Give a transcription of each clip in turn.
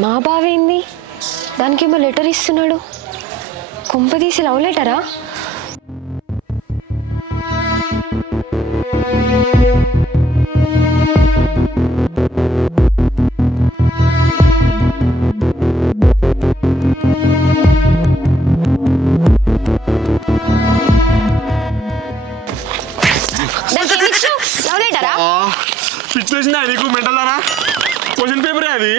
మా బావేంది దానికేమో లెటర్ ఇస్తున్నాడు. కొంపదీసి లవ్ లెటరా? పిచ్చేసిందా నీకు మెంటల్దానా? క్వశ్చన్ పేపరే అది.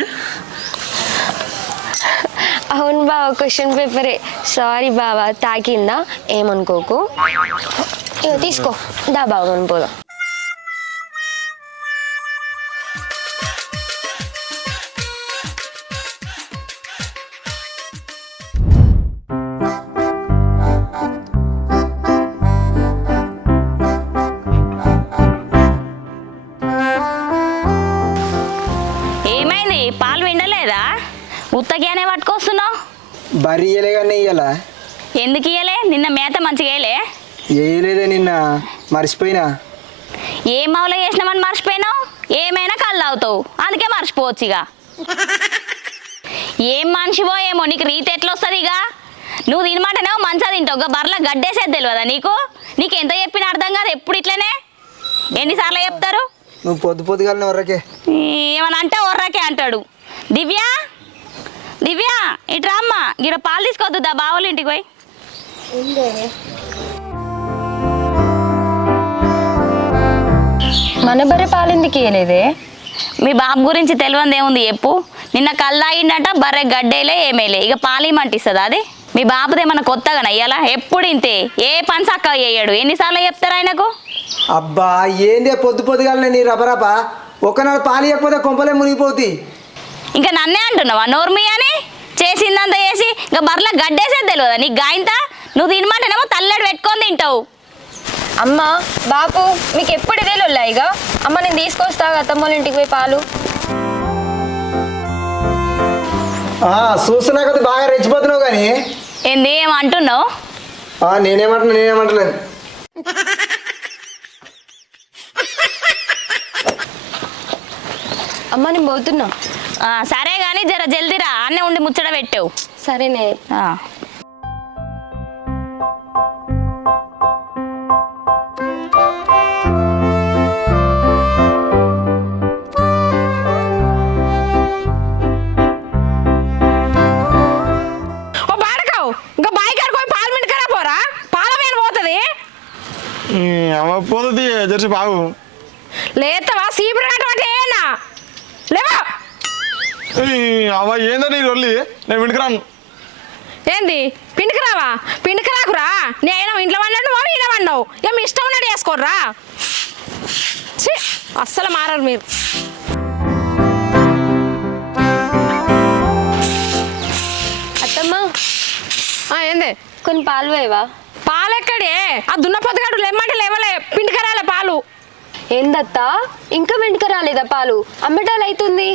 అవును బావ, క్వశ్చన్ పేపరే. సారీ బావా, తాకిందా ఏమనుకోకు. ఇక తీసుకో, దా బావ మనం పోదాం. పాలు విండలేదా? ఉత్తగానే పట్టుకొస్తున్నావు. బర్రీ ఇయ్యలే కానీ ఇయ్యాల. ఎందుకు ఇయ్యలే? నిన్న మేత మంచిగా వేయలే. వేయలేదే, నిన్న మర్చిపోయినా. ఏం మావులో చేసినామని మర్చిపోయినావు? ఏమైనా కళ్ళు అవుతావు, అందుకే మర్చిపోవచ్చు. ఇక ఏం మనిషివో ఏమో, నీకు రీతి ఎట్లా వస్తుంది? ఇక నువ్వు తినమాటనేమో మంచిగా తింటావు. ఒక బర్రెల గడ్డేసేది తెలియదా నీకు? నీకు ఎంత చెప్పిన అర్థం కాదు, ఎప్పుడు ఇట్లనే. ఎన్నిసార్లు చెప్తారు? నువ్వు పొద్దు పొద్దుగాలని ఒర్రకే. ఏమని అంటే ఒర్రకే అంటాడు. దివ్య, దివ్య ఇటు రామ్మా, గిర పాలు తీసుకోవద్దు, దా బావోళ్ళ ఇంటికి పోయి. మన బర్రె పాలెందుకు ఇయ్యలేదే? మీ బాబు గురించి తెలియదు ఏముంది చెప్పు. నిన్న కల్లాగిండట, బర్రె గడ్డేలే ఏమేలే. ఇక పాలిమంటిస్తుంది అది. మీ బాబుది ఏమన్నా కొత్తగా అయ్యాలా? ఎప్పుడు ఇంతే, ఏ పని చక్కగా చేయడు. ఎన్నిసార్లు చెప్తారు ఆయనకు? అబ్బా ఏందే పొద్దు పొద్దుగాలని నీ రబరబా. ఒకనాడు పాలు ఇవ్వకపోతే కొంపలే మునిగిపోతాయి. ఇంకా నన్నే అంటున్నావా నోర్మి అని? చేసిందంతా చేసి ఇంకా బర్రెల గడ్డేసేది తెలియదా నీకు? గాయంతా నువ్వు తినమంటేనేమో తల్లెడు పెట్టుకొని తింటావు. అమ్మ బాపు, మీకు ఎప్పుడు ఇదే లొల్లా? ఇక అమ్మ నేను తీసుకొస్తా అత్తమ్మోళ్ళ ఇంటికి పోయి పాలు. చూస్తున్నా కదా బాగా రెచ్చిపోతున్నావు కానీ. ఏంది ఏమంటున్నావు? నేనేమంటలేదు. అమ్మ నేను పోతున్నా. సరే కానీ జర జల్దీరా, అన్నే ఉండి ముచ్చట పెట్టావు. సరేనే. పోతుంది జెర్సీ బాగు. లేతవా సీపురాటేనా లేవా? అవ్వ ఏందో నీ రొల్లి, నేను వింటుకురాను. ఏంది పిండికి రావా? పిండికి రాకురా. నేను ఇంట్లో వండాడు, నువ్వు ఈయన వండావు. ఏమి ఇష్టం ఉన్నాడు వేసుకోర్రా. అస్సలు మారరు మీరు. అత్తమ్మ ఏంది? కొన్ని పాలు వేవా? పాలు ఎక్కడే? ఆ దున్న పొద్దుగాడు లేమంటే లేవలే, పిండికి రాలే పాలు. ఏందత్తా ఇంకా వెంటక రాలేదా పాలు? అమ్మటాలు అవుతుంది.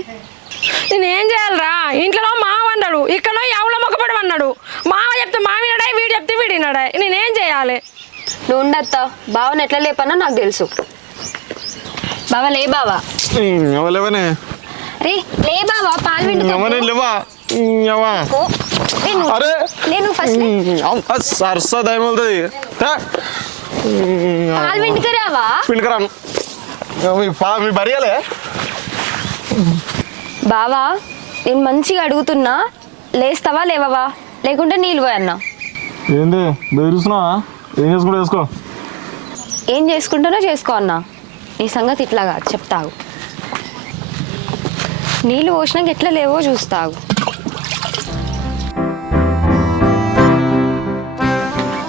నేనేం చేయాలరా? ఇంట్లో మావ అన్నాడు, ఇక్కడ ఎవలో మొక్కపడి అన్నాడు. మావ చెప్తే మావినాడాయి, వీడు చెప్తే వీడినాడాయి. నేనేం చేయాలి? నువ్వు ఉండత్తా, బావని ఎట్లా లేపన్నా నాకు తెలుసు. బావా లే బావా. లేవనే రే లే బావా, పాలు వింటున్నా. లేవా? అరే నేను ఫస్ట్ సరసదవుతుంది. పాలు వింటుకురావా? పిండుకురాను. మీ బరియలే బావా, నేను మంచిగా అడుగుతున్నా, లేస్తావా లేవవా? లేకుంటే నీళ్ళు పోయన్నా. ఏంది బెదిరిస్తున్నావా? ఏం చేసుకుంటా చేసుకో. ఏం చేసుకుంటానో చేసుకో అన్నా. నీ సంగతి ఇట్లాగా చెప్తావు. నీళ్ళు పోసినాక ఎట్లా లేవో చూస్తావు.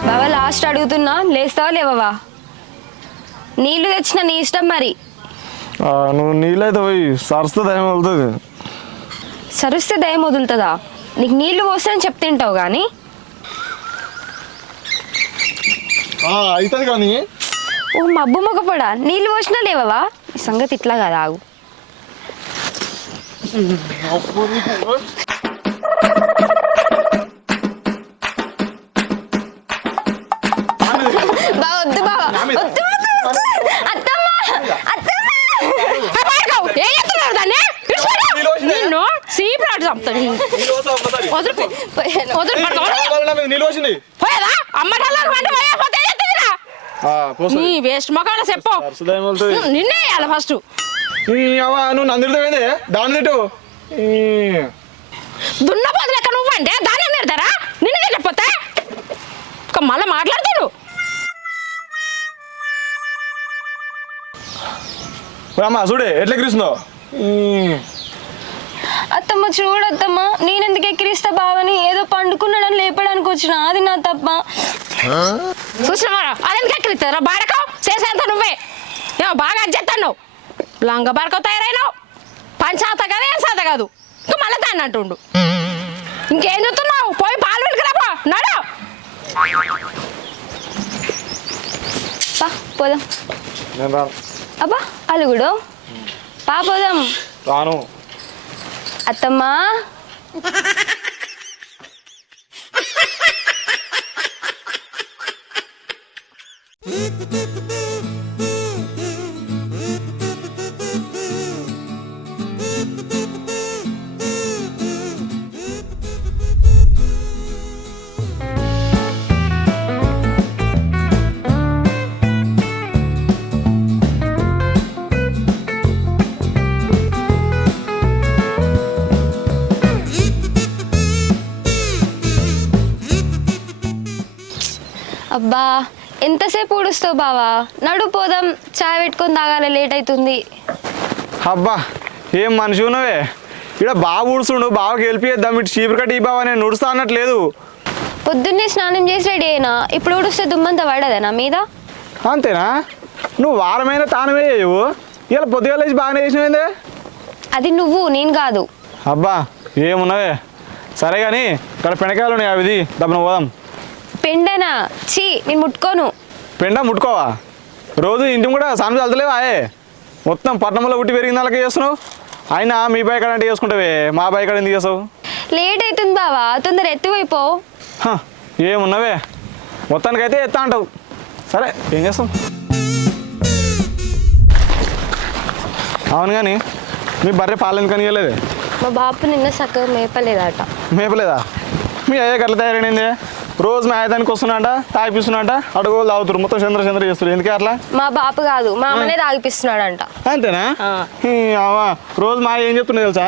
బావా లాస్ట్ అడుగుతున్నా, లేస్తావా లేవవా? నీళ్ళు తెచ్చిన నీ ఇష్టం మరి. నువ్వు నీళ్ళైతే పోయి సరస్తా దయం వదులుతుంది. సరిస్తే దయం వదులుతుందా? నీకు నీళ్లు పోస్తానని చెప్తుంటావు కానీ. అవుతుంది కానీ. ఓ మబ్బు మొగపడా, నీళ్ళు పోసినా లేవవా? ఈ సంగతి ఇట్లా కదా. ఆగు. వద్దు బావా, వద్దు. అత్తమ్మ అత్తమ్మ ఏం చెప్తున్నారు దాన్ని? నిన్ను సీపురాట కొట్టి చంపుతాడు వదిలిపో నీళ్ళు వచ్చింది పోయేదా అమ్మటాలకు అంటే పోయకపోతే ఎత్తదిరా నీ వేస్ట్ మొక్కల చెప్పు నిన్నే వేయాలి ఫస్ట్ నువ్వు నందిడితే దాని తిట్టు దున్నపోతు లెక్క నువ్వు అంటే దాన్ని తిడతారా నిన్ను తిట్టపోతే మళ్ళీ మాట్లాడతాడు అమ్మా చూడే ఎట్లా ఎక్కిరిస్తుందో అత్తమ్మ చూడత్తమ్మ నేనెందుకు ఎక్కిరిస్తా బావని ఏదో పండుకున్నాడని లేపడానికి వచ్చిన అది నా తప్ప చూసినా అదెందుకు ఎక్కిరిస్తారా బాడకం చేసేంత నువ్వే ఏమో బాగా అజ్జెత్తాను లంగ బాడకం తయారైనావు పని శాత కాదు ఏం శాత కాదు ఇంకా మళ్ళీ దాన్ని అంటుండు ఇంకేం చూస్తున్నావు పోయి పాలు పెట్టుకురాపో నడు పోదాం నేను రాను అబ్బా అలుగుడు పోదాం రాను అత్తమ్మా అబ్బా ఎంతసేపు ఊడుస్తావు బావా నడు పోదాం చాయ్ పెట్టుకొని తాగాలి లేట్ అవుతుంది అబ్బా ఏం మనిషి ఉన్నవే ఇక్కడ బాగా ఊడుస్తుండు బావకి వెళ్ళిపోయేద్దాం ఇటు చీపురు కట్టి ఈ బావ నేను నుడుస్తా అన్నట్లేదు పొద్దున్నే స్నానం చేసి రెడీ అయినా ఇప్పుడు ఊడుస్తే దుమ్మంతా పడదా నా మీద అంతేనా నువ్వు వారమైన తానమే చేయవు ఇలా పొద్దుగా లేచి బాగానే చేసినవేందే అది నువ్వు నేను కాదు అబ్బా ఏమున్నవే సరే కానీ ఇక్కడ పెండకాయలు ఉన్నాయి అవి దబ్బన పోదాం పెండనా చీ నేను ముట్టుకోను పెండ ముట్టుకోవా రోజు ఇంటి కూడా సామి చల్తలేవా మొత్తం పట్టణంలో పుట్టి పెరిగిన వాళ్ళకి చేస్తున్నావు అయినా మీ బాయ్ కాడ అంటే చేసుకుంటావే మా బాయ్ కాడ ఎందుకు చేస్తావు లేట్ అవుతుంది బావా తొందర ఎత్తిపోయిపో ఏమున్నవే మొత్తానికైతే ఎత్తా అంటావు సరే ఏం చేస్తాం అవును కానీ మీ బర్రె పాలు ఎందుకు కనియలేదే మా బాపు నిన్న చక్కగా మేపలేదట మేపలేదా మీ అయ్యే గట్ల తయారైంది రోజు మా ఆయదానికి వస్తున్నాడ తాగిపిస్తున్నాడ అడుగులు తాగుతారు మొత్తం చంద్ర చేస్తారు ఎందుకే అట్లా మా బాపు కాదు మా అమ్మనే తాగిపిస్తున్నాడంట అంతేనా అవా రోజు మా ఏం చెప్తున్నా తెలుసా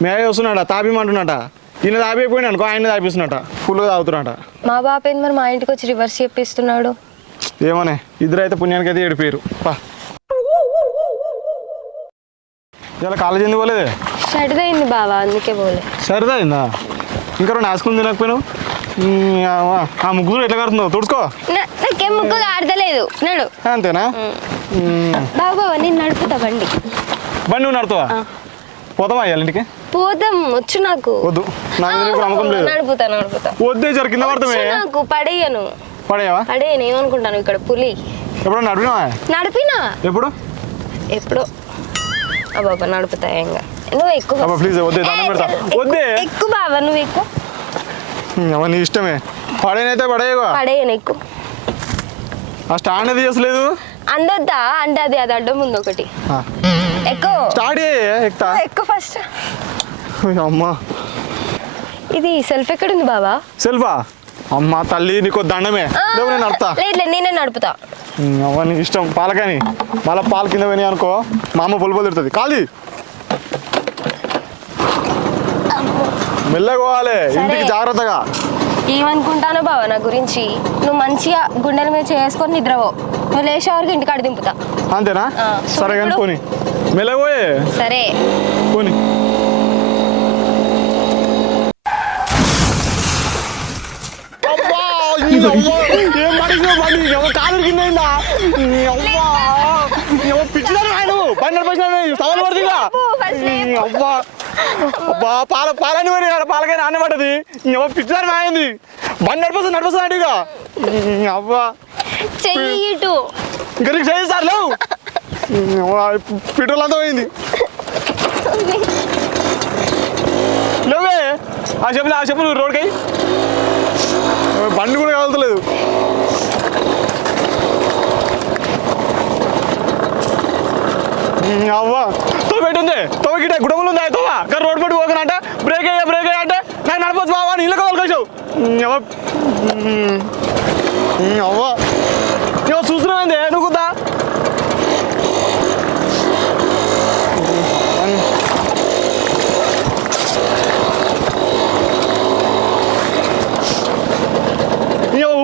మీ అయ్య వస్తున్నాడ తాపిమంటున్నట ఈయన తాపిపోయినా అనుకో ఆయన తాపిస్తున్నట ఫుల్గా తాగుతున్నట మా బాపు ఏంది మరి మా ఇంటికి వచ్చి రివర్స్ చెప్పిస్తున్నాడు ఏమోనే ఇద్దరైతే పుణ్యానికి అయితే ఏడిపోయారు పా ఇలా కాలేజ్ ఎందుకు పోలేదే సరిదైంది బావా అందుకే పోలే సరిదైందా ఇంకా రెండు ఆసుకుని తినకపోయినావు ఆ ముగ్గురు ఎట్లా కడుతున్నావు తుడుచుకో నాకేం ముక్కు ఆడతలేదు నడు అంతేనా బాబా నేను నడుపుతా బండి నువ్వు నడుతావా పోతావా ఇవాళ ఇంటికి పోదాం వచ్చు నాకు వద్దు నాకు నమ్మకం లేదు నడుపుతా వద్దే జర కింద పడతామే నాకు పడేయను పడేవా పడేయను ఏమనుకుంటాను ఇక్కడ పులి ఎప్పుడు నడిపినావా నడిపినా ఎప్పుడు ఎప్పుడో బాబా నడుపుతా ఏంగా నువ్వు ఎక్కువ ప్లీజ్ వద్దే దండం పెడతా వద్దే ఎక్కువ బాబా నువ్వు ఎక్కువ నీ ఇష్టమే పడేనైతే పడేయగా పడేయను ఎక్కువ ఆ స్టాండ్ అది చేసలేదు అందొద్దా అంటే అది అడ్డం ఉంది ఒకటి ఎక్కువ స్టార్ట్ ఎక్కుతా ఎక్కువ ఫస్ట్ అమ్మా ఇది సెల్ఫ్ ఎక్కడుంది బాబా సెల్ఫా అమ్మా తల్లి నీకు దండమే లేవు నేను నడుపుతా లేదు నేనే నడుపుతా అవ్వ నీకు ఇష్టం పాలకని మళ్ళీ పాలు కింద పోయినాయి అనుకో మా అమ్మ పొలి తిడుతుంది కాలి మెల్లగా పోవాలి ఇంటికి జాగ్రత్తగా ఏమనుకుంటానో బావా నా గురించి నువ్వు మంచిగా గుండెల మీద చేసుకొని నిద్రపో నువ్వు లేచే వరకు ఇంటికాడ దింపుతా అంతేనా సరే కానీ పోనీ మెల్లగా పోయే సరే పోనీ కాలు కింద పిచ్చిదారు ఆయన పన్నెండు పైసలు సవాలు పడుతుందా అబ్బా అబ్బా పాలని మరి పాలకైనా అన్న పడ్డది పిచ్చిదారు మాయింది బండి నడిపిస్తుంది అంటే ఇక అబ్బా చెయ్యిటు ఇంకా నీకు చేయి సార్ లేవు పెట్రోల్ అంతా పోయింది లేవే ఆ చెప్పులు రోడ్కి బండి కూడా కదలలేదు అవ్వా తో పెట్టుంది తో గిట్ట గుడములు ఉంది తోవా కానీ రోడ్ పట్టు పోకనంట బ్రేక్ అయ్యా అంటే నాకు నడపచ్చు బావా నీళ్ళు కావాలి కలిసావు అవ్వ చూస్తున్నావు నువ్వు కుద్దా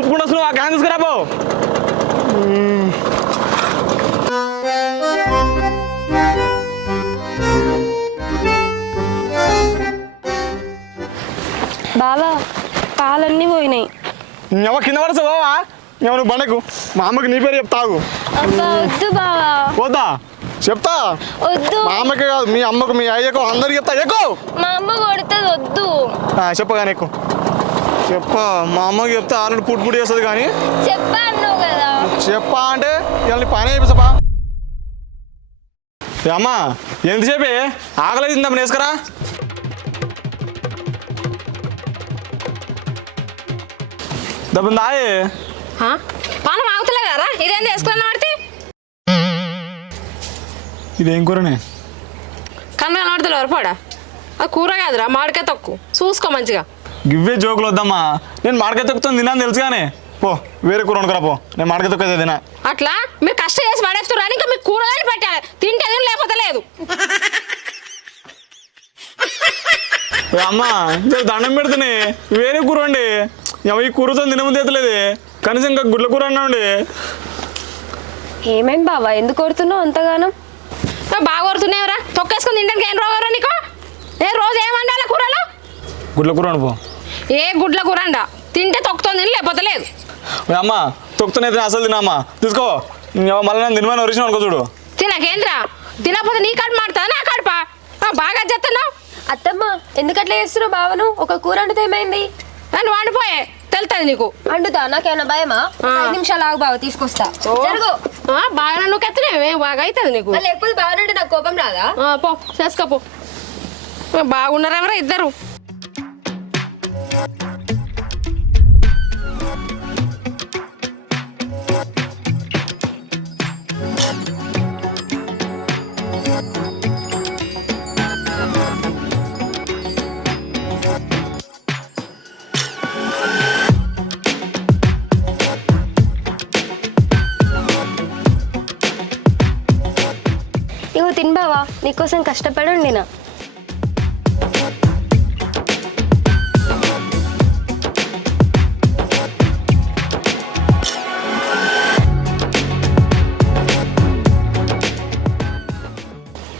ఉప్పుకుండా వస్తున్నావు ఆ క్యాన్ తీసుకురాబో బావా పాలన్నీ పోయినాయి. ఎవ కింద పడతావు బావా నువ్వు బండకు మా అమ్మకి నీ పేరు చెప్తావు అబ్బా వద్దు బావా. వద్దా చెప్తా వద్దు. మా అమ్మకి కాదు మీ అమ్మకు మీ అయ్యకు అందరికి చెప్తా ఎక్కువ మా అమ్మ కొడుతుంది వద్దు. చెప్పగానే ఎక్కువ చెప్ప మా అమ్మకి చెప్తే ఆల్రెడీ పుట్టి చేస్తుంది కానీ చెప్పాను కదా. చెప్పా అంటే ఇవాళ పని అయిపోసపా అమ్మా ఎంతసేపే ఆకలేదు తిందాం నేసుకరా దబ్బు దాయే పానం ఆగుతలే కదా ఇదేం చేసుకున్నా పడితే ఇదేం కూరనే కన్ను కనబడతలే వరపాడా అది కూర కాదురా మామిడికాయ తొక్కు చూసుకో మంచిగా గివ్వే జోకులు వద్దమ్మా నేను మాడకాయ తొక్కుతాను తిన్నాను తెలుసు కానీ పో వేరే కూర వండుకురా పో నేను మాడకాయ తొక్కైతే తినా అట్లా మీరు కష్టం చేసి పడేస్తున్నారు ఇంకా మీకు కూరగాయలు పెట్టాలి తింటే తిని లేకపోతే లేదు అమ్మా దండం పెడుతున్నాయి వేరే కూర అండి ఈ కూరతో తినముందు ఎత్తలేదు కనీసం ఇంకా గుడ్ల కూర అన్నాండి ఏమైంది బావా ఎందుకు కొడుతున్నావు అంతగానం? బాగా కొడుతున్నావురా తొక్కేసుకుని తినడానికి ఏం రోగారా నీకు ఏ రోజు ఏమండాలి కూరలో గుడ్ల కూర అనుకో ఏ గుడ్ల కూర అండ తింటే తొక్కుతుంది లేకపోతే లేదు అమ్మ తొక్కుతున్నైతే అసలు తినమ్మా తీసుకో మళ్ళీ నేను తినమని ఒరిజినల్ అనుకో చూడు తినకేంద్రా తినకపోతే నీ కడుపు మాడుతుందా నా కడుపా బాగా చెప్తున్నావు అత్తమ్మ ఎందుకట్లా చేస్తున్నావు బావను? ఒక కూర వండితే ఏమైంది? నన్ను వండిపోయే తెలుస్తుంది నీకు. వండుతా నాకేమైనా భయమా? 5 నిమిషాలు ఆగు బావ తీసుకొస్తా. జరుగు. బాగా నువ్వు ఎత్తనే బాగా అవుతుంది నీకు. లేకపోతే బాగానంటే నాకు కోపం రాదా? పో చేసుకోపో బాగున్నారెవరా ఇద్దరు. ఇగో తిన్ బావా నీకోసం కష్టపడి వండినా.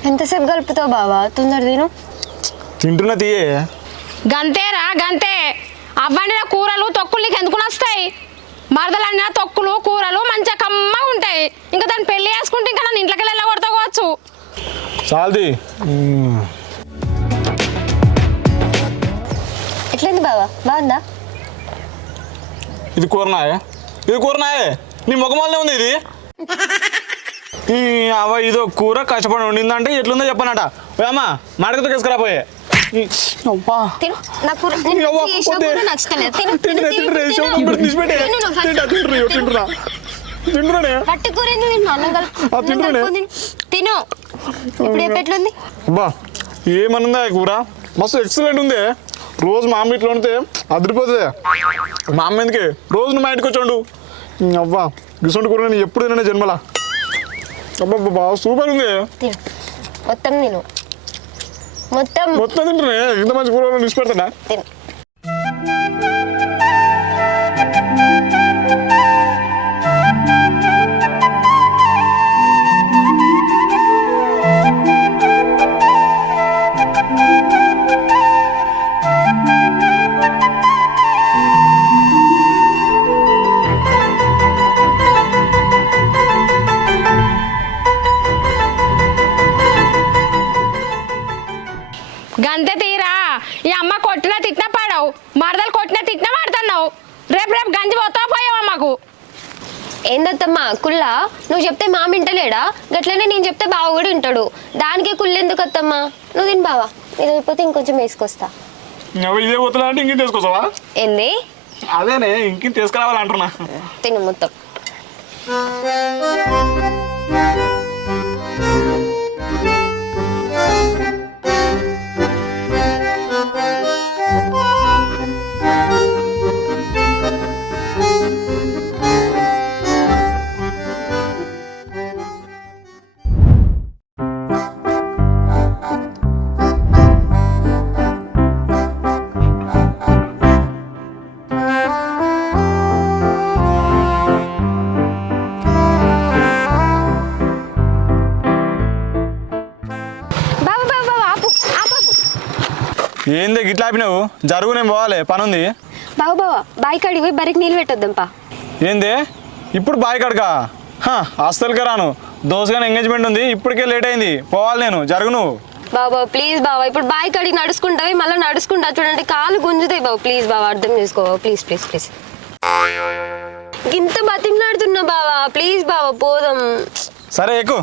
ఎంతసేపు కలుపుతావు బావా? తొందర తిను. తింటున్నా తీయే గంతేరా గంతే. అవ్వండిన కూరలు తొక్కులు నీకు ఎందుకు వస్తాయి? మరదలన్న తొక్కులు కూరలు మంచిగా కమ్మగా ఉంటాయి. ఇంకా దాన్ని పెళ్లి చేసుకుంటే ఇంకా నన్ను ఇంట్లోకి వెళ్ళగొడతావచ్చు. చాలది ఎట్లయింది బావా? బాగుందా? ఇది కూరనాయే నీ ముఖమాలనే ఉంది ఇది. అవ ఇదో కూర కష్టపడి వండిందంటే ఎట్లుందో చెప్పనట అమ్మా మాడకతో తీసుకురాపోయే అబ్బా ఏమనుందా కూర మస్తు ఎక్సలెంట్ ఉంది. రోజు మా అమ్మ ఇట్లా వండితే అదిరిపోతుంది. మా అమ్మ ఎందుకే రోజు నువ్వు మా ఇంటికి వచ్చాడు అవ్వా గిసొంటి కూర నేను ఎప్పుడు తిన్నా జన్మలా. అబ్బా బాగా సూపర్ ఉంది. మొత్తం తిను. మొత్తం తింటున్నా ఇంత మంచి కూర నిలిచి పెడతానా? గంతే తీరా. ఈ అమ్మ కొట్టినా తిట్టినా పాడవు, మరదలు కొట్టినా తిట్టినా పడుతున్నావు. రేపు గంజి పోతావు పోయావా మాకు? ఏందత్తమ్మా కుల్లా? నువ్వు చెప్తే మామ వింటలేడా? గట్లనే నేను చెప్తే బావ కూడా వింటాడు. దానికే కుళ్ళు ఎందుకు అత్తమ్మా? నువ్వు తిని బావా, ఇది అయిపోతే ఇంకొంచెం వేసుకొస్తా. ఇదే పోతున్నా అంటే ఇంకేం తీసుకొస్తావా? ఏంది? అదేనే ఇంకేం తీసుకురావాలంటున్నా. తిను మొత్తం. ఏంది గిట్లా ఆపినావు జరుగు నేను పోవాలి పని ఉంది బావ బావ బాయ్ కాడికి పోయి బరికి నీళ్ళు పెట్టొద్దాంపా. ఏంది ఇప్పుడు బాయ్ కడకా హాస్టల్కి రాను దోసగానే ఎంగేజ్మెంట్ ఉంది ఇప్పటికే లేట్ అయింది పోవాలి నేను జరుగు నువ్వు బాబా ప్లీజ్ బావా ఇప్పుడు బాయ్ కాడికి నడుచుకుంటావి మళ్ళీ నడుచుకుంటా చూడండి కాలు గుంజుతాయి బావ ప్లీజ్ బావా అర్థం చేసుకో ప్లీజ్ ప్లీజ్ ప్లీజ్ ఇంత బతిమలాడుతున్నా బావా ప్లీజ్ బావా పోదాం. సరే ఎక్కు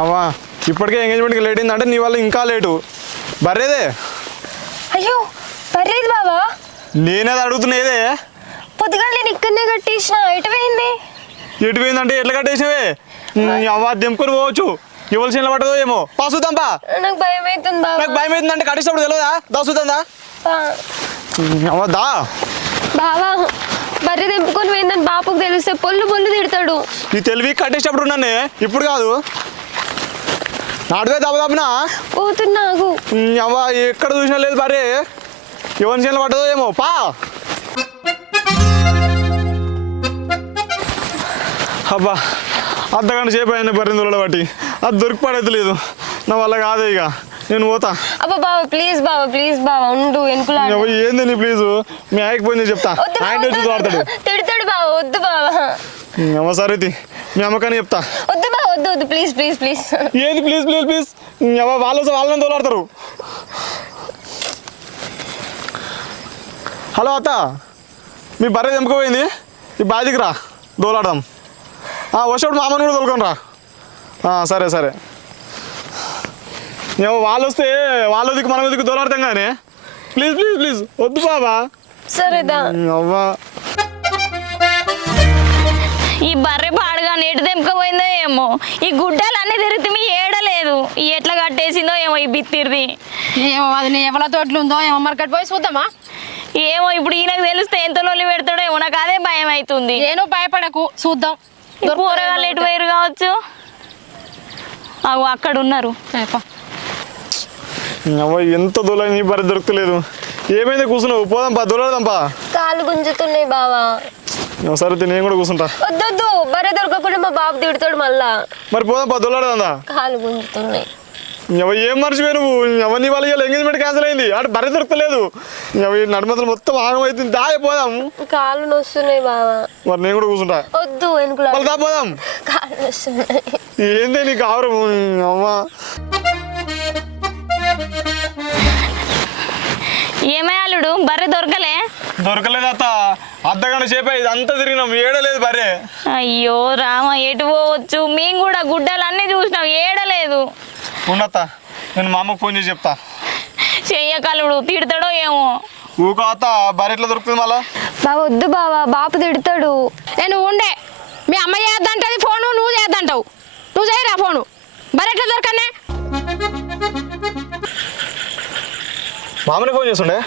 అవ్వా ఇప్పటికే ఎంగేజ్మెంట్కి లేట్ అయింది అంటే నీ వల్ల ఇంకా లేటు బర్రేదే అయ్యో పర్లేదు బావా నేనేది అడుగుతున్నా పొద్దుగా నేను ఇక్కడనే కట్టేసిన ఎటు పోయింది. ఎటు పోయిందంటే ఎట్లా కట్టేసినవే అవ్వ దెంపుకొని పోవచ్చు ఇవ్వాల్సిన పట్టదో ఏమో పాసుద్దాంపా నాకు భయం అవుతుంది బావా. నాకు భయం అవుతుందంటే కట్టేసినప్పుడు తెలియదా దాసుద్దా అవ్వ దా బావా బర్రె తెంపుకొని పోయిందని బాపుకు తెలిస్తే పొల్లు పొల్లు తిడతాడు. ఈ తెలివి కట్టేసినప్పుడు ఉన్నానే ఇప్పుడు కాదు నాటువే దెబ్బదబ్బనా పోతున్నాగు అవ్వ ఎక్కడ చూసినా లేదు భార్య ఎవరి చేనులు పట్టదో ఏమో పా అబ్బా అర్ధగంట సేపు అయింది బర్రెందులో బట్టి అది దొరికి లేదు నా వల్ల కాదే ఇక నేను పోతా. అబ్బా బావా ప్లీజ్ బావా ఉండు ఎనుకులా ఏంది నీ ప్లీజ్ మీ ఆయనకి పోయింది చెప్తా ఆయన వచ్చి వాడతాడు తిడతాడు బావా వద్దు బావా. అమ్మ సరే మీ అమ్మకాన్ని చెప్తా. వద్దు బావా వద్దు ప్లీజ్ ప్లీజ్ ప్లీజ్ ఏంది ప్లీజ్ ప్లీజ్ ప్లీజ్ వాళ్ళని తోలాడతారు. హలో అత్త మీ బర్రె తెంపుకుపోయింది ఈ బాధికి రా దోలాడదాం వచ్చేప్పుడు మా అమ్మని కూడా తోలుకొని రా సరే సరే వాళ్ళు వస్తే వాళ్ళ దిక్కు మన దిక్కు దోలాడతాం కానీ ప్లీజ్ ప్లీజ్ ప్లీజ్ వద్దు బాబా సరేదా అవ్వా ఈ బర్రె పాడుగా నేటి తెంపకపోయిందో ఏమో ఈ గుడ్డలు అన్నీ తిరిగి మీ ఏడలేదు ఈ ఎట్లా కట్టేసిందో ఏమో ఈ బిత్తిరిది ఏమో అది నీ ఎవరి తోటలు ఉందో ఏమో మార్కెట్ పోయి చూద్దామా. ఏమో ఇప్పుడు ఈయనకు తెలిస్తే ఎంత లొల్లి పెడతాడో ఏమో నాకు అదే భయం అవుతుంది. నేను భయపడకు చూద్దాం. కూరగాయలు ఎటు వేరు కావచ్చు అవు అక్కడ ఉన్నారు. ఎంత దూరం నీ బర్రె దొరకలేదు ఏమైంది కూర్చున్నావు పోదాంపా దూరదాంపా కాలు గుంజుతున్నాయి బావా. సరే నేను కూడా కూర్చుంటా. వద్దొద్దు బర్రె దొరకకుండా మా బాబు తిడతాడు మళ్ళా. మరి పోదాంపా దూరదా కాలు గుంజుతున్నాయి. ఏం మర్చిపోయి నువ్వు ఎవరిని వాళ్ళ ఎంగేజ్మెంట్ క్యాన్సిల్ అయింది అటు బర్రె దొరకలేదు నడుమతులు మొత్తం ఆగమవుతుంది దాగే పోదాం. కాళ్ళు నొస్తున్నాయి బావా. మరి నేను కూడా కూర్చుంటా. వద్దు వెనుకలా మళ్ళీ దా పోదాం. కాళ్ళు నొస్తున్నాయి. ఏందే నీకు కావరు అమ్మా ఏమయ్యాలుడు బర్రె దొరకలేదు అత్త అర్ధగంట సేపు ఇదంతా తిరిగినాం ఏడలేదు బర్రె. అయ్యో రామ ఎటు పోవచ్చు మేము కూడా గుడ్డలు అన్నీ చూసినాం ఏడలేదు. ఉండత్తా నేను మా అమ్మకు ఫోన్ చేసి చెప్తా. చెయ్యకలుడు తిడతాడో ఏమో. ఊక అత్త బర్రె ఎట్లా దొరుకుతుంది మళ్ళా. బావ వద్దు బావా బాపు తిడతాడు. నేను ఉండే మీ అమ్మ చేద్దంటది ఫోను నువ్వు చేద్దంటావు నువ్వు చేయరా ఫోను బర్రె ఎట్లా దొరకనే. మామని ఫోన్ చేస్తుండే.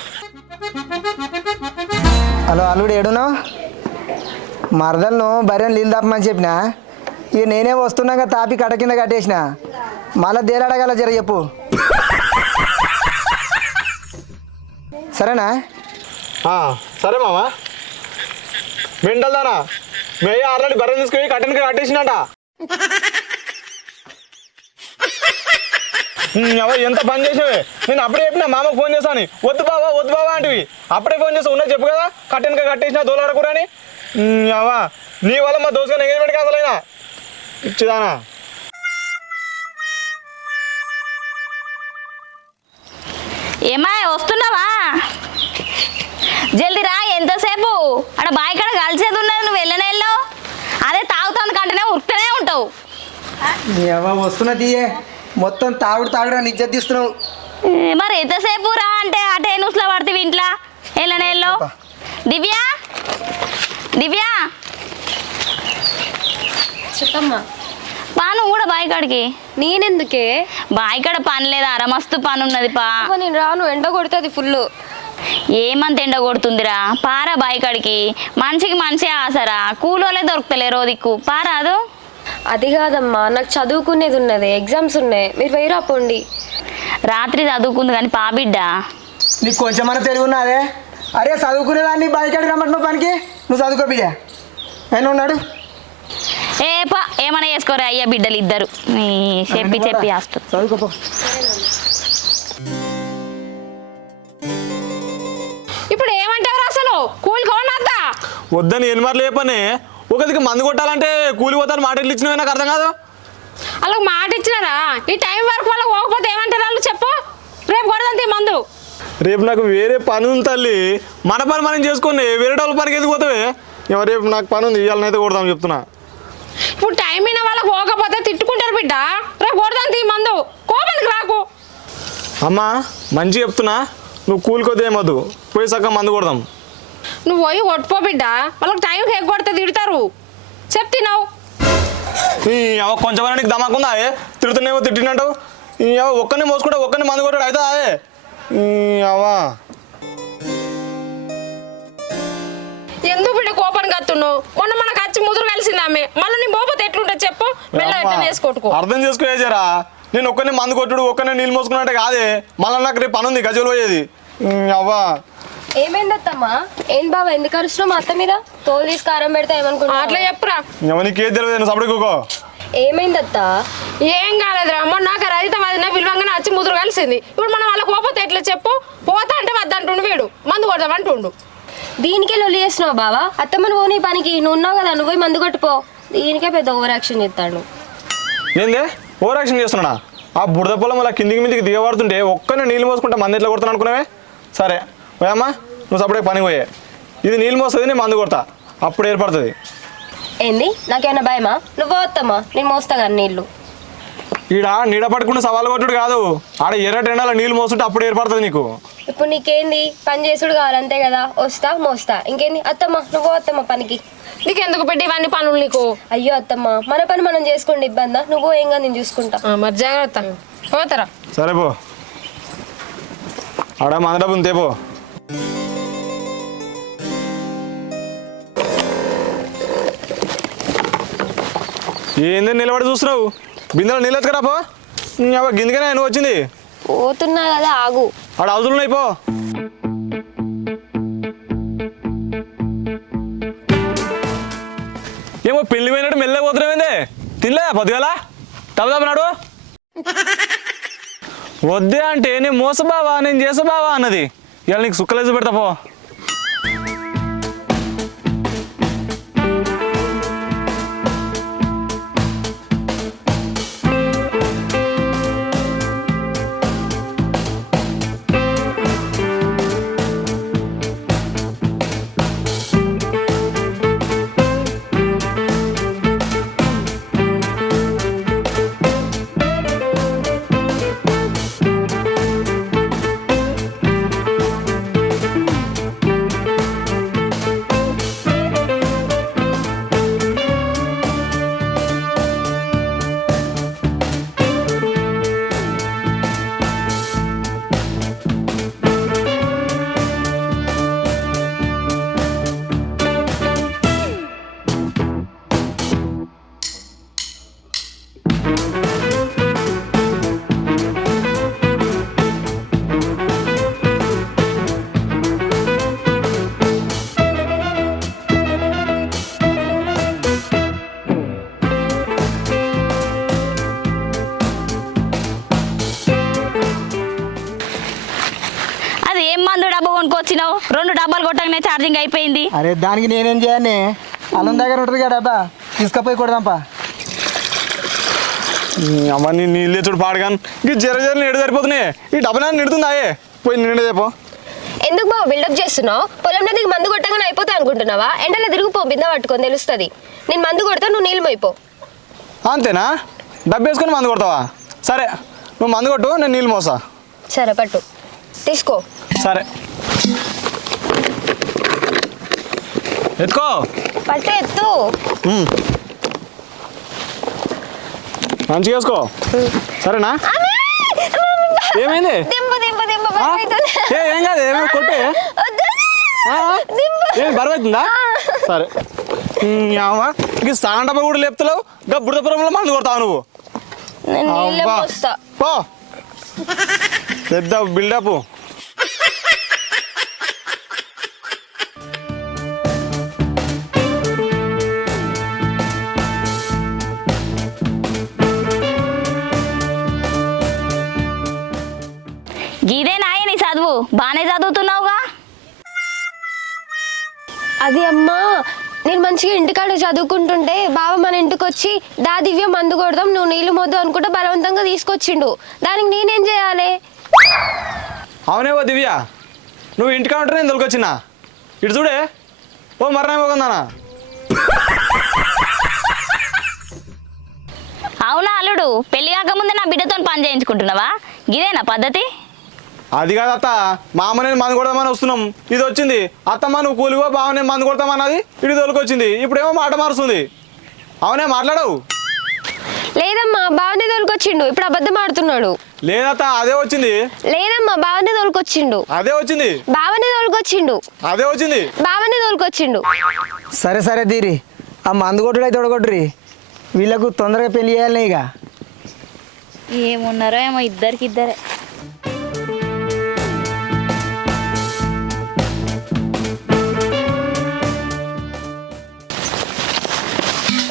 హలో అల్లుడు ఏడున్నావు మరదలను బర్రెని నీళ్ళు తాపమని చెప్పినా ఇక నేనే వస్తున్నాక తాపి కట్ట కింద కట్టేసిన మళ్ళీ దేలాడగల జర చెప్పు సరేనా. సరే మామ మెంటల్దానా మే ఆల్రెడీ బర్రె తీసుకుని కట్టెనికి కట్టేసినట. ఎంత పని చేసావే నేను అప్పుడే చెప్పిన మామకు ఫోన్ చేశాను వద్దు బావా అంటివి అప్పుడే ఫోన్ చేస్తా ఉన్నా చెప్పు కదా కట్టెనక కట్టేసిన దోలాడకూడని. అవా నీ వల్ల మా దోసుగా ఎంగేజ్మెంట్ క్యాన్సల్ అయినా ఇచ్చిదానా. ఏమా వస్తున్నావా జల్దీ రా ఎంతసేపు అక్కడ బాయ్ కాడ కలిసేది ఉన్నది నువ్వు వెళ్ళనే వెళ్ళావు అదే తాగుతుంది కంటేనే ఉరుకుతూనే ఉంటావు. వస్తున్నా తీయే మొత్తం తాగుడు నిజ్జత్ తీస్తున్నావు. మరి ఎంతసేపు రా అంటే అటే న్యూస్లో పడుతుంది ఇంట్లో వెళ్ళనే వెళ్ళావు. దివ్య చెప్పమ్మా. పాను కూడా బాయ్ కాడికి. నేనెందుకే బాయ్ కాడ పని లేదా అర మస్తు పని ఉన్నది పా. నేను రాను ఎండ కొడుతుంది ఫుల్. ఏమంత ఎండ కొడుతుందిరా పారా బాయ్ కాడికి మనిషికి మనిషి ఆసరా కూలోలే దొరుకుతలే రోజుకు పారాదు. అది కాదమ్మా నాకు చదువుకునేది ఉన్నది ఎగ్జామ్స్ ఉన్నాయి మీరు వేరే పోండి. రాత్రి చదువుకుంది కానీ పాబిడ్డ నీకు కొంచెమన్నా తెలివి ఉన్నదే. అరే చదువుకునేదాన్ని బయటకి రమ్మంటున్నావు పనికి నువ్వు చదువుకో బిడ్డ. ఆయన ఉన్నాడు ఏమైనా చేసుకోరా అయ్యా బిడ్డలు ఇద్దరు చెప్పి ఆస్తు చదువుకోపో. ఇప్పుడు ఏమంటారు అసలు కూలి కొనద్దా? వద్దని ఎనిమార్లు లేపనే ఒకదికి మందు కొట్టాలంటే కూలి పోతాను మాట ఎట్లు ఇచ్చినవే నాకు అర్థం కాదు. వాళ్ళకి మాట ఇచ్చినారా? ఈ టైం వరకు వాళ్ళకి పోకపోతే ఏమంటారు వాళ్ళు చెప్పు. రేపు కొడదంతే మందు. రేపు నాకు వేరే పని ఉంది తల్లి, మన పని మనం చేసుకుని వేరే వాళ్ళ పనికి ఎందుకు పోతావే? రేపు నాకు పని ఉంది, ఇవాళనైతే కొడదాం చెప్తున్నా. ఇప్పుడు టైం అయినా వాళ్ళకి పోకపోతే తిట్టుకుంటారు బిడ్డ. రేపు కొడదంతే మందు, కోపానికి రాకు. అమ్మా మంచి చెప్తున్నా, నువ్వు కూలికొద్దు ఏమొద్దు, పోయి చక్కగా మందు కొడదాం. నువ్వు పోయి కొట్టుపో బిడ్డ, వాళ్ళకి టైంకి ఎగ్గ కొడితే తిడతారు. చెప్తున్నావు కొంచెం నీకు దమాకుందా? తిడుతున్నామో తిట్టినట్టు ఒక్కరిని మోసుకుంటే ఒక్కరిని మందు కొట్టాడు అవుతా అదే అవా. ఎందుకు బిడ్డ కోపానికి వస్తున్నావు? మొన్న మనకు వచ్చి ముదురు కలిసింది ఆమె, మళ్ళీ నీ పోతే ఎట్లుంటుంది చెప్పు. మెల్ల ఎట్లా వేసుకోట్టుకో. అర్థం చేసుకోజరా, నేను ఒక్కరిని మందు కొట్టుడు ఒక్కరిని నీళ్ళు మోసుకున్నట్టే కాదే, మళ్ళీ నాకు రేపు పని ఉంది గజలు పోయేది అవ్వా. ఏమైందత్తమ్మా? ఏం బావా ఎందుకు అరుస్తున్నావు మా అత్త మీద? తోలు తీసి కారం పెడితే ఏమనుకుంటా? అట్లా చెప్పురా. నీకేం తెలియదు సపడికో. ఏమైందత్త? ఏం కాలేదురా, మొన్న నాకు రైతు వదిన విలువంగానే వచ్చి ముదురు కలిసింది. ఇప్పుడు మనం వాళ్ళకి పోతే ఎట్లా చెప్పు. పోతా అంటే వద్దంటుండు వీడు, మందు కొడదాం అంటుండు. దీనికే లొల్లి చేస్తున్నావు బావా? అత్తమ్మను పోనీ పనికి, నువ్వు ఉన్నావు కదా, నువ్వు పోయి మందు కొట్టుపో. దీనికే పెద్ద ఓవర్ యాక్షన్ చేస్తాడు. ఏందే ఓవర్ యాక్షన్ చేస్తున్నాడా? ఆ బురద పొలం అలా కిందికి మీదికి దిగబడుతుంటే ఒక్కనే నీళ్ళు మోసుకుంటా మంది ఎట్లా కొడతాను అనుకున్నావే? సరే పోయమ్మా, నువ్వు సపడే పని పోయే. ఇది నీళ్ళు మోస్తుంది, నేను మందు కొడతా, అప్పుడు ఏర్పడుతుంది. ఏంది నాకేమన్నా భయమా? నువ్వు వద్దమ్మా, నేను మోస్తా కానీ నీళ్ళు. ఈడ నీడ పట్టుకుంటే సవాలు కొట్టుడు కాదు, ఆడ ఎర్రటెండాల నీళ్ళు మోస్తుంటే అప్పుడు ఏర్పడుతుంది నీకు. ఇప్పుడు నీకేంది పని చేసుడు కావాలంతే కదా, వస్తా మోస్తా. ఇంకేంది అత్తమ్మా, నువ్వు వద్దమ్మా పనికి. నీకెందుకు పెట్టి ఇవన్నీ పనులు నీకు? అయ్యో అత్తమ్మా, మన పని మనం చేసుకోండి, ఇబ్బందా? నువ్వు ఏంగా నేను చూసుకుంటా. మరి జాగ్రత్త పోతారా. సరే పో, ఆడ మంద డబ్బు ఉంతే పో. ఏంది నిలబడి చూస్తున్నావు? బిందెలో నీళ్ళు ఎత్తుకరా పో. గిందికనే నువ్వు వచ్చింది. పోతున్నా కదా, ఆగు. ఆడ అవసరం ఉన్నాయి పో. ఏమో పెళ్లి పోయినట్టు మెల్లగా పోతున్నామేందే? తినలేదా పొద్దుగల? తప్పనాడు వద్దే అంటే నేను మోస బావా, నేను చేసా బావా అన్నది. ఇవాళ నీకు సుక్కలేసి పెడతా పో. వచ్చినావు 2 డబ్బాలు కొట్టగానే ఛార్జింగ్ అయిపోయింది. అరే దానికి నేనేం చేయను, అల్లం దగ్గర ఉంటుంది కదా డబ్బా, తీసుకపోయి కొడదాంపా. అమ్మ నీ నీళ్ళు చూడు పాడగాను, ఇంక జర నీడు సరిపోతున్నాయి. ఈ డబ్బా నిడుతుందా పోయి నిండదేపో. ఎందుకు బాబు బిల్డప్ చేస్తున్నావు? పొలంలో దిగి మందు కొట్టగానే అయిపోతా అనుకుంటున్నావా? ఎండలో తిరిగిపో, బిందె పట్టుకొని తెలుస్తుంది. నేను మందు కొడతా, నువ్వు నీళ్ళు పోయిపో. అంతేనా? డబ్బు వేసుకొని మందు కొడతావా? సరే నువ్వు మందు కొట్టు, నేను నీళ్ళు మోసా. సరే పట్టు, తీసుకో. సరే ఎత్తుకో. పట్టు, ఎత్తు. మంచిగా వేసుకో. సరేనా? ఏమైంది? ఏం కాదు, ఏమైనా కొట్టే ఏమి బరువైతుందా? సరే ఇంక సాన డబ్బా కూడా లేపుతావు, ఇంకా బుడదపురంలో మందు కొడతావు నువ్వు. పో పెద్ద బిల్డప్. అది అమ్మా, నేను మంచిగా ఇంటికాడ చదువుకుంటుంటే బావ మన ఇంటికి వచ్చి దా దివ్య మందు కొడదాం నువ్వు నీళ్ళు మొద్దు అనుకుంటే బలవంతంగా తీసుకొచ్చిండు. దానికి నేనేం చేయాలి? అవునేవో దివ్య, నువ్వు ఇంటికాడ ఉంటే నేను దొరికొచ్చినా. ఇటు చూడే, ఓ మరణమైపోకుందానా. అవునా అల్లుడు, పెళ్లి కాకముందే నా బిడ్డతో పని చేయించుకుంటున్నావా? ఇదేనా పద్ధతి? అది కాదు అత్త, మా అమ్మ నేను మందు కొడదామని వస్తున్నాం, ఇది వచ్చింది. అత్తమ్మ నువ్వు కూలిగో, బావ నేను మందు కొడతామన్నది, ఇటు తోలుకొచ్చింది. ఇప్పుడేమో మాట మారుస్తుంది. అవునే మాట్లాడవు? లేదమ్మా, బావనే తోలుకొచ్చిండు. ఇప్పుడు అబద్ధం ఆడుతున్నాడు. లేదత్త, అదే వచ్చింది. లేదమ్మా, బావనే తోలుకొచ్చిండు. అదే వచ్చింది. బావనే తోలుకొచ్చిండు. అదే వచ్చింది. బావనే తోలుకొచ్చిండు. సరే సరే తీరి, ఆ మందు కొట్టుడు అయితే తొడగొట్టురి. వీళ్ళకు తొందరగా పెళ్లి చేయాలి ఇక. ఏమున్నారో ఏమో ఇద్దరికిద్దరే.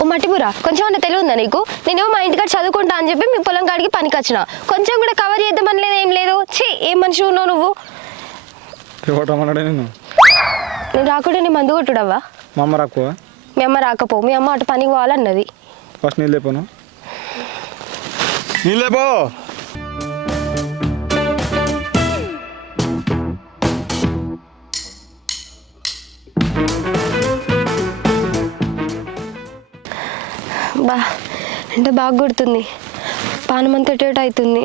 ఓ మట్టిపురా, కొంచెం అన్న తెలివి ఉందా నీకు? నేనేమో మా ఇంటికాడ చదువుకుంటా అని చెప్పి మీ పొలం కాడికి పనికి వచ్చిన. కొంచెం కూడా కవర్ చేద్దామని లేదు, ఏం లేదు. ఛీ, ఏం మనిషి ఉన్నావు నువ్వు? నేను నేను రాకుండా నీ మందు కొట్టుడవ్వా? మా అమ్మ రాక్కువ, మీ అమ్మ రాకపో, మీ అమ్మ అటు పనికి పోవాలన్నది. ఫస్ట్ నీళ్ళు లేపోను. నీళ్ళు లేపో. బా అంటే బాగా కొడుతుంది, పానమంతా ఎటేట్ అవుతుంది.